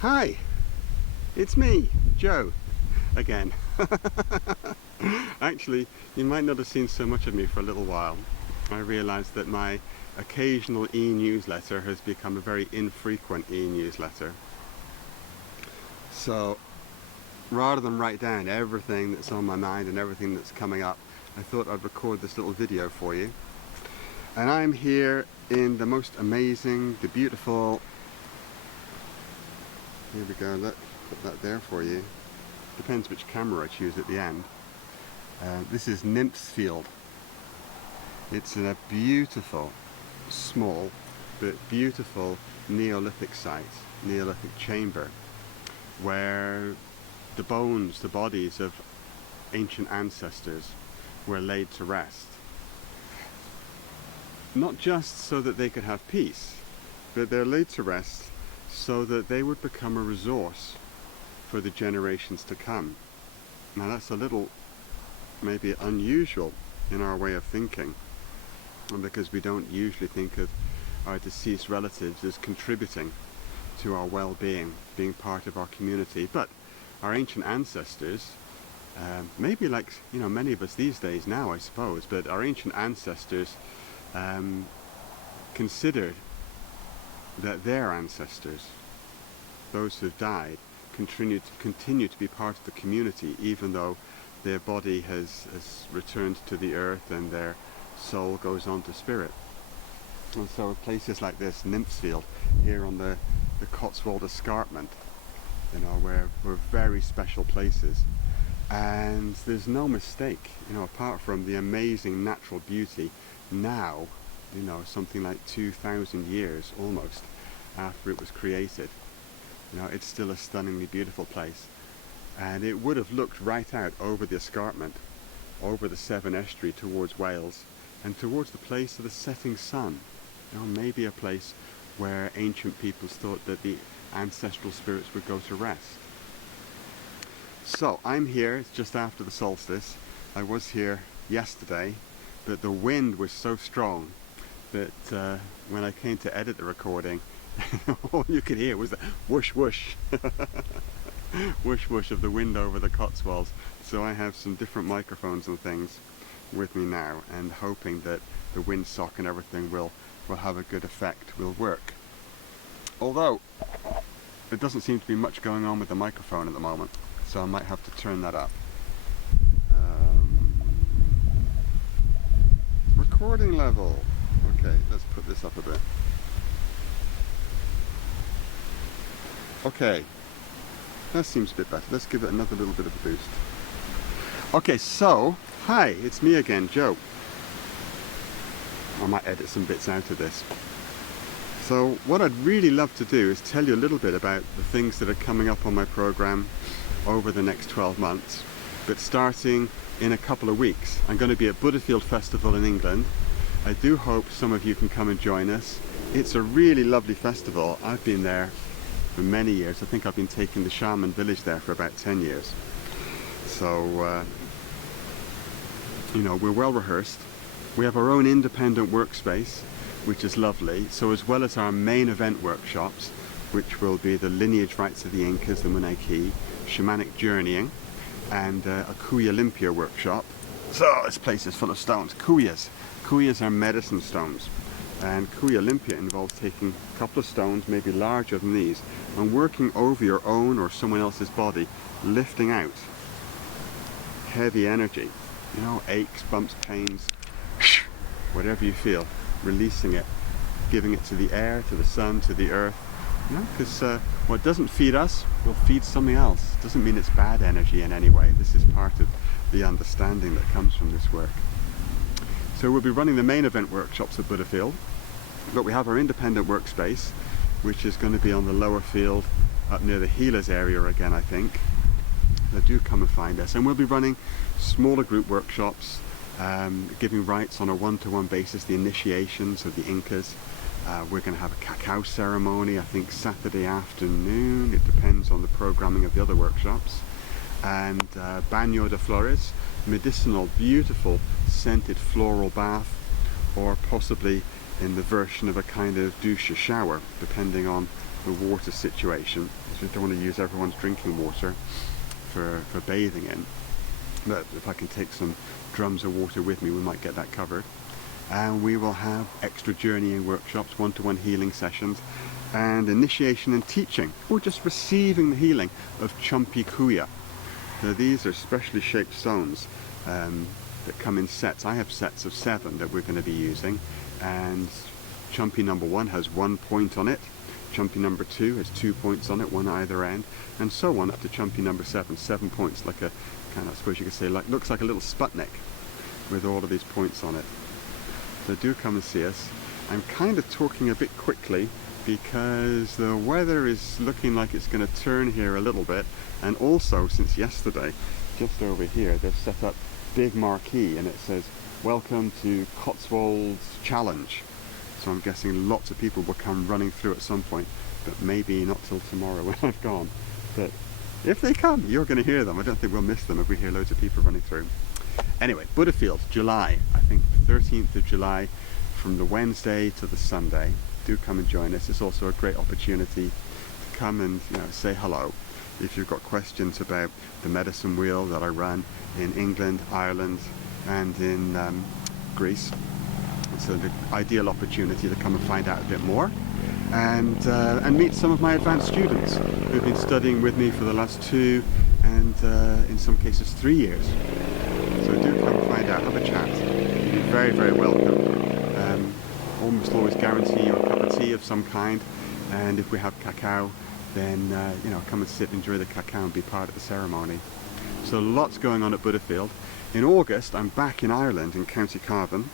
Hi, it's me, Joe, again. Actually, you might not have seen so much of me for a little while. I realized that my occasional e-newsletter has become a very infrequent e-newsletter. So, rather than write down everything that's on my mind and everything that's coming up, I thought I'd record this little video for you. And I'm here in the most amazing, the beautiful, here we go, look, put that there for you. Depends which camera I choose at the end. This is Nympsfield. It's in a beautiful, small, but beautiful Neolithic site, Neolithic chamber, where the bones, the bodies of ancient ancestors were laid to rest. Not just so that they could have peace, but they're laid to rest so that they would become a resource for the generations to come. Now that's a little maybe unusual in our way of thinking, because we don't usually think of our deceased relatives as contributing to our well-being, being part of our community. But our ancient ancestors, maybe like many of us these days now, I suppose, but our ancient ancestors considered that their ancestors, those who've died, continue to be part of the community, even though their body has returned to the earth and their soul goes on to spirit. And so places like this, Nympsfield, here on the Cotswold Escarpment, we're very special places. And there's no mistake, apart from the amazing natural beauty now, something like 2,000 years almost after it was created. It's still a stunningly beautiful place. And it would have looked right out over the escarpment, over the Severn Estuary towards Wales, and towards the place of the setting sun. Maybe a place where ancient peoples thought that the ancestral spirits would go to rest. So I'm here, it's just after the solstice. I was here yesterday, but the wind was so strong that when I came to edit the recording, all you could hear was the whoosh whoosh whoosh whoosh of the wind over the Cotswolds. So I have some different microphones and things with me now, and hoping that the windsock and everything will have a good effect, will work. Although there doesn't seem to be much going on with the microphone at the moment, so I might have to turn that up. Recording level. Okay, let's put this up a bit. Okay, that seems a bit better. Let's give it another little bit of a boost. Okay, so, hi, it's me again, Joe. I might edit some bits out of this. So what I'd really love to do is tell you a little bit about the things that are coming up on my program over the next 12 months. But starting in a couple of weeks, I'm going to be at Buddhafield Festival in England. I do hope some of you can come and join us. It's a really lovely festival. I've been there for many years. I think I've been taking the Shaman village there for about 10 years. So, we're well rehearsed. We have our own independent workspace, which is lovely. So as well as our main event workshops, which will be the lineage rites of the Incas, the Muneki, Shamanic journeying, and a Kuya Limpia workshop. So this place is full of stones. Kuyas. Kuyas are medicine stones. And Kuya Limpia involves taking a couple of stones, maybe larger than these, and working over your own or someone else's body, lifting out heavy energy. Aches, bumps, pains, whatever you feel, releasing it, giving it to the air, to the sun, to the earth. Because what doesn't feed us will feed something else. Doesn't mean it's bad energy in any way. This is part of the understanding that comes from this work. So we'll be running the main event workshops at Buddhafield, but we have our independent workspace, which is going to be on the lower field up near the healers area again, I think. So do come and find us. And we'll be running smaller group workshops, giving rites on a one-to-one basis, the initiations of the Incas. We're going to have a cacao ceremony, I think Saturday afternoon. It depends on the programming of the other workshops. And Baño de Flores, medicinal, beautiful, scented floral bath, or possibly in the version of a kind of douche shower, depending on the water situation, because we don't want to use everyone's drinking water for bathing in. But if I can take some drums of water with me, we might get that covered. And we will have extra journeying workshops, one-to-one healing sessions, and initiation and teaching, or just receiving the healing of Champi Kuya. Now these are specially shaped stones that come in sets. I have sets of 7 that we're going to be using, and Champi number 1 has 1 point on it, Champi number 2 has 2 points on it, 1 either end, and so on up to Champi number 7, 7 points, like a kind of, I suppose you could say, like, looks like a little Sputnik with all of these points on it. So do come and see us. I'm kind of talking a bit quickly because the weather is looking like it's going to turn here a little bit, and also since yesterday, just over here they've set up big marquee and it says welcome to Cotswolds Challenge. So I'm guessing lots of people will come running through at some point, but maybe not till tomorrow when I've gone. But if they come, you're going to hear them. I don't think we'll miss them if we hear loads of people running through. Anyway, Buddhafield, July, I think 13th of July, from the Wednesday to the Sunday. Do come and join us. It's also a great opportunity to come and say hello. If you've got questions about the medicine wheel that I run in England, Ireland, and in Greece, it's an ideal opportunity to come and find out a bit more, and meet some of my advanced students who've been studying with me for the last 2 and in some cases 3 years. So do come and find out, have a chat. You'll be very, very welcome. Almost always guarantee you a cup of tea of some kind, and if we have cacao, then come and sit, enjoy the cacao and be part of the ceremony. So lots going on at Buddhafield. In August I'm back in Ireland in County Cavan,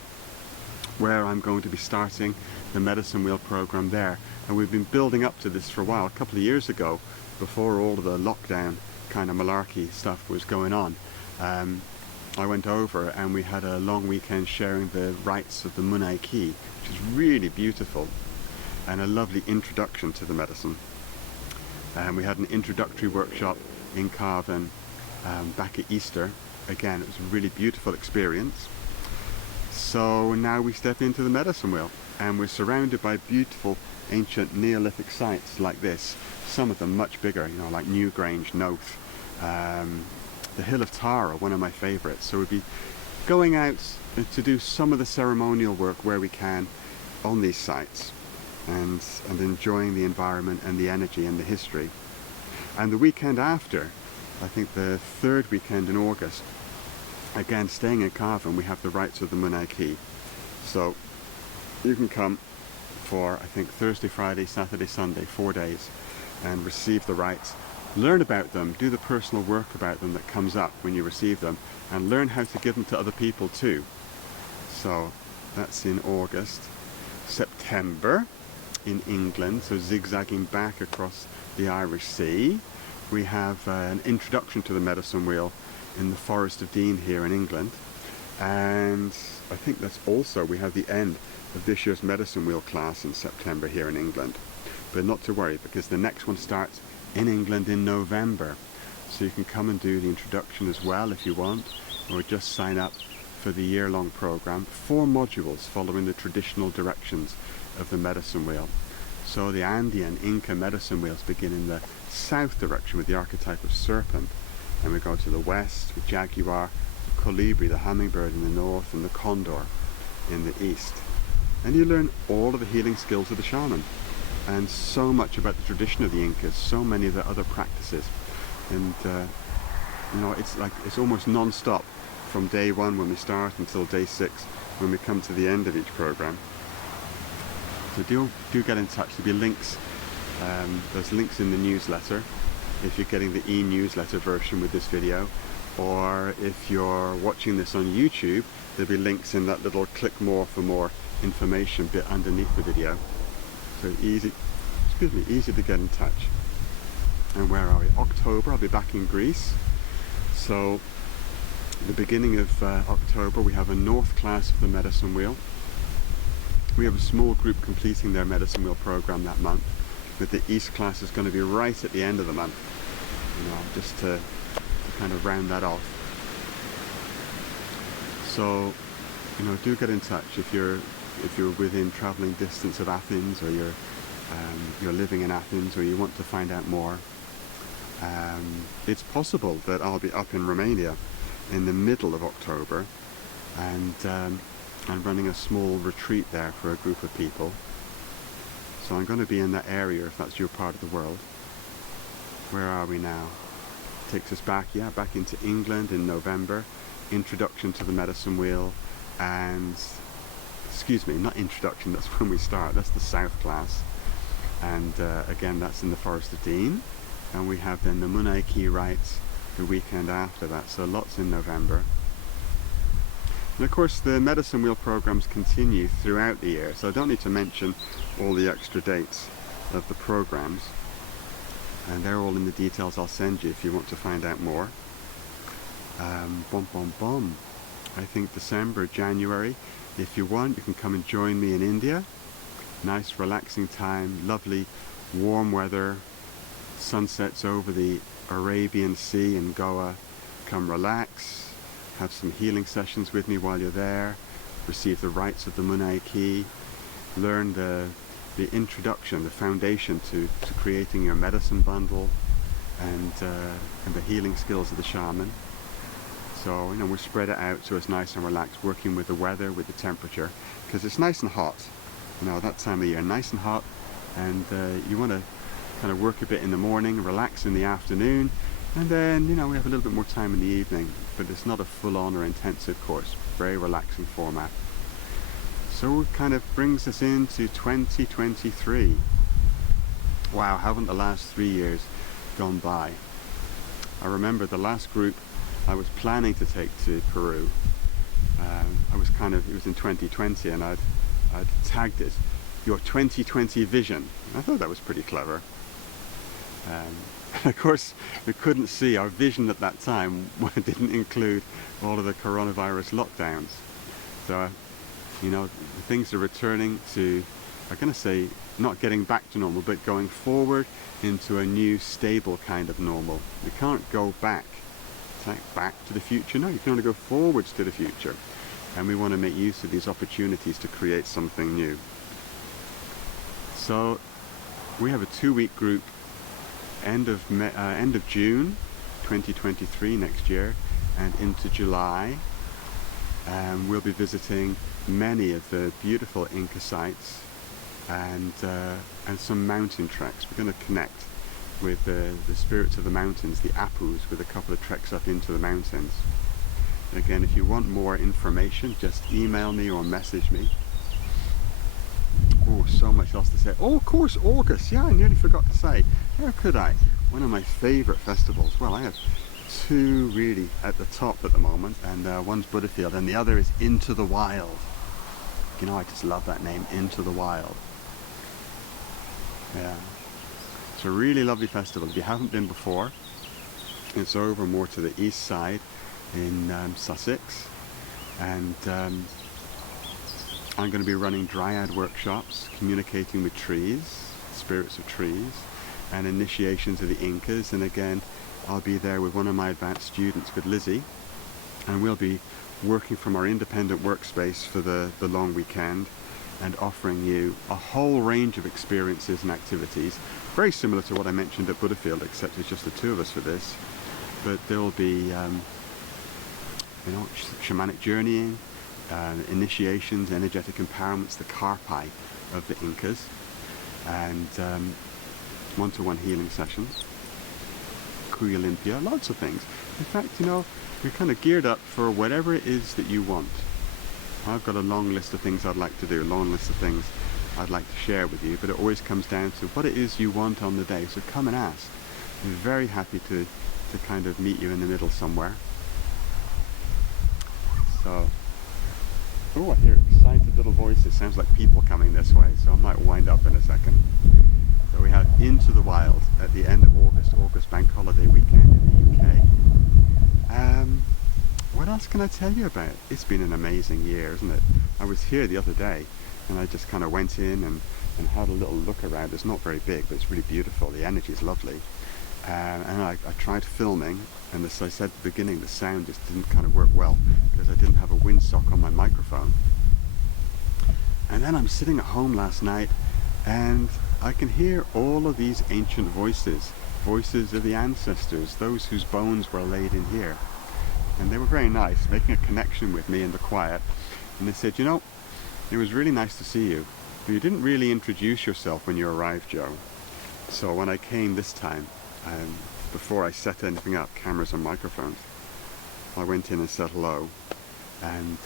where I'm going to be starting the medicine wheel program there, and we've been building up to this for a while. A couple of years ago, before all of the lockdown kind of malarkey stuff was going on, I went over and we had a long weekend sharing the rites of the Munai Ki, which is really beautiful, and a lovely introduction to the medicine. And we had an introductory workshop in Cavan back at Easter. Again, it was a really beautiful experience. So now we step into the medicine wheel, and we're surrounded by beautiful ancient Neolithic sites like this, some of them much bigger, like Newgrange, Noath, the Hill of Tara, one of my favourites. So we'll be going out to do some of the ceremonial work where we can on these sites, and enjoying the environment and the energy and the history. And the weekend after, I think the 3rd weekend in August, again staying in Cavan, we have the rites of the Munai Ki. So you can come for, I think, Thursday, Friday, Saturday, Sunday, 4 days, and receive the rites, learn about them, do the personal work about them that comes up when you receive them, and learn how to give them to other people too. So that's in August. September in England, so zigzagging back across the Irish Sea, we have an introduction to the medicine wheel in the Forest of Dean here in England, and I think that's also, we have the end of this year's medicine wheel class in September here in England. But not to worry, because the next one starts in England in November, so you can come and do the introduction as well if you want, or just sign up for the year-long program. 4 modules following the traditional directions of the medicine wheel. So the Andean Inca medicine wheels begin in the south direction with the archetype of serpent, and we go to the west with jaguar, the colibri, the hummingbird in the north, and the condor in the east. And you learn all of the healing skills of the shaman, and so much about the tradition of the Incas, so many of the other practices, and it's almost non-stop from day 1 when we start until day 6 when we come to the end of each program. So do get in touch. There'll be links. There's links in the newsletter if you're getting the e-newsletter version with this video, or if you're watching this on YouTube, there'll be links in that little click more for more information bit underneath the video. So easy to get in touch. And where are we? October, I'll be back in Greece. So at the beginning of October, we have a north class of the medicine wheel. We have a small group completing their medicine wheel program that month, but the east class is going to be right at the end of the month, just to kind of round that off. So do get in touch if you're within travelling distance of Athens, or you're you're living in Athens or you want to find out more, it's possible that I'll be up in Romania in the middle of October, and I'm running a small retreat there for a group of people. So I'm going to be in that area if that's your part of the world. Where are we now? Takes us back into England in November. Introduction to the medicine wheel, and excuse me, not introduction, that's when we start, that's the South class. And again, that's in the Forest of Dean. And we have then the Munaiki rites the weekend after that, so lots in November. And of course the medicine wheel programs continue throughout the year, so I don't need to mention all the extra dates of the programs, and they're all in the details I'll send you if you want to find out more. I think December, January, if you want, you can come and join me in India. Nice relaxing time, lovely warm weather, sunsets over the Arabian Sea in Goa. Come relax, have some healing sessions with me while you're there, receive the rites of the Munaiki, learn the introduction, the foundation to creating your medicine bundle, and the healing skills of the shaman. So, we spread it out so it's nice and relaxed, working with the weather, with the temperature, because it's nice and hot, that time of year, nice and hot, and you want to kind of work a bit in the morning, relax in the afternoon, and then, we have a little bit more time in the evening, but it's not a full-on or intensive course, very relaxing format. So it kind of brings us into 2023. Wow, haven't the last 3 years gone by? I remember the last group I was planning to take to Peru. It was in 2020, and I'd tagged it, your 2020 vision. I thought that was pretty clever. Of course, we couldn't see our vision at that time didn't include all of the coronavirus lockdowns. So, things are returning to, I'm going to say, not getting back to normal, but going forward into a new stable kind of normal. We can't go back to the future. No, you can only go forwards to the future. And we want to make use of these opportunities to create something new. So we have a 2-week group, end of June 2023 next year, and into July. We'll be visiting many of the beautiful Inca sites and some mountain treks. We're going to connect with the spirits of the mountains, the Apus, with a couple of treks up into the mountains. Again, if you want more information, just email me or message me. Oh, so much else to say. Oh, of course, August. Yeah, I nearly forgot to say. How could I? One of my favourite festivals. Well, I have 2 really at the top at the moment, and one's Buddhafield, and the other is Into the Wild. I just love that name, Into the Wild. Yeah. It's a really lovely festival. If you haven't been before, it's over more to the east side in Sussex, and I'm going to be running dryad workshops, communicating with trees, spirits of trees, and initiations of the Incas. And again, I'll be there with one of my advanced students, with Lizzie, and we'll be working from our independent workspace for the long weekend, and offering you a whole range of experiences and activities, very similar to what I mentioned at Buddhafield, except it's just the 2 of us for this. But there will be shamanic journeying, initiations, energetic empowerments, the karpai of the Incas, and one-to-one healing sessions, Kuya Limpia, lots of things. In fact, we're kind of geared up for whatever it is that you want. I've got a long list of things I'd like to do, a long list of things I'd like to share with you, but it always comes down to what it is you want on the day. So come and ask. I'm very happy to kind of meet you in the middle somewhere. So, oh, I hear excited little voices. Sounds like people coming this way, so I might wind up in a second. So we have Into the Wild at the end of August bank holiday weekend in the UK. What else can I tell you about? It's been an amazing year, isn't it? I was here the other day, and I just kind of went in and had a little look around. It's not very big, but it's really beautiful. The energy is lovely. And I tried filming, and as I said at the beginning, the sound just didn't kind of work well because I didn't have a windsock on my microphone. And then I'm sitting at home last night, and I can hear all of these ancient voices, voices of the ancestors, those whose bones were laid in here. And they were very nice, making a connection with me in the quiet. And they said, you know, it was really nice to see you, but you didn't really introduce yourself when you arrived, Joe. So when I came this time, before I set anything up, cameras and microphones, I went in and said hello and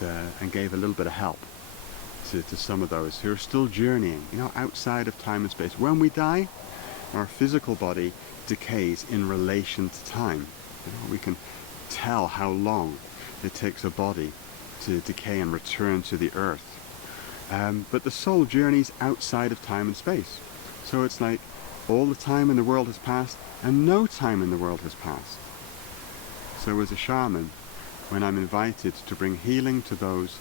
gave a little bit of help to some of those who are still journeying, you know, outside of time and space. When we die, our physical body decays in relation to time. You know, we can tell how long it takes a body to decay and return to the earth. But the soul journeys outside of time and space. So it's like all the time in the world has passed and no time in the world has passed. So as a shaman, when I'm invited to bring healing to those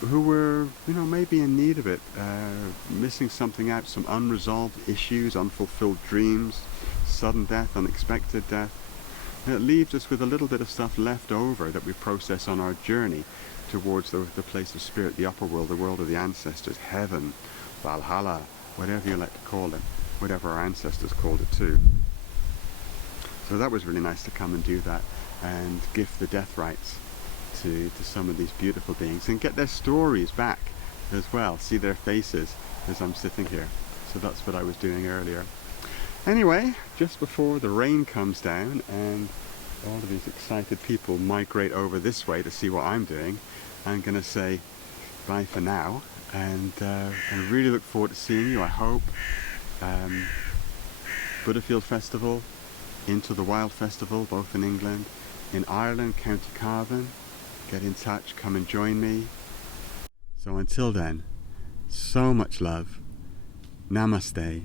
who were, you know, maybe in need of it, missing something out, some unresolved issues, unfulfilled dreams, sudden death, unexpected death, it leaves us with a little bit of stuff left over that we process on our journey towards the place of spirit, the upper world, the world of the ancestors, heaven, Valhalla, whatever you like to call it, whatever our ancestors called it too. So that was really nice to come and do that and give the death rites to some of these beautiful beings and get their stories back as well, see their faces as I'm sitting here. So that's what I was doing earlier. Anyway, just before the rain comes down and all of these excited people migrate over this way to see what I'm doing, I'm going to say bye for now, and I really look forward to seeing you, I hope. Buddhafield Festival, Into the Wild Festival, both in England, in Ireland, County Cavan. Get in touch, come and join me. So until then, so much love. Namaste.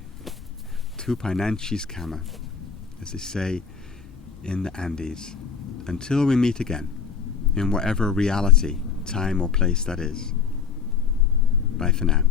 Tupainanchis Kama, as they say in the Andes. Until we meet again, in whatever reality, time or place that is. Bye for now.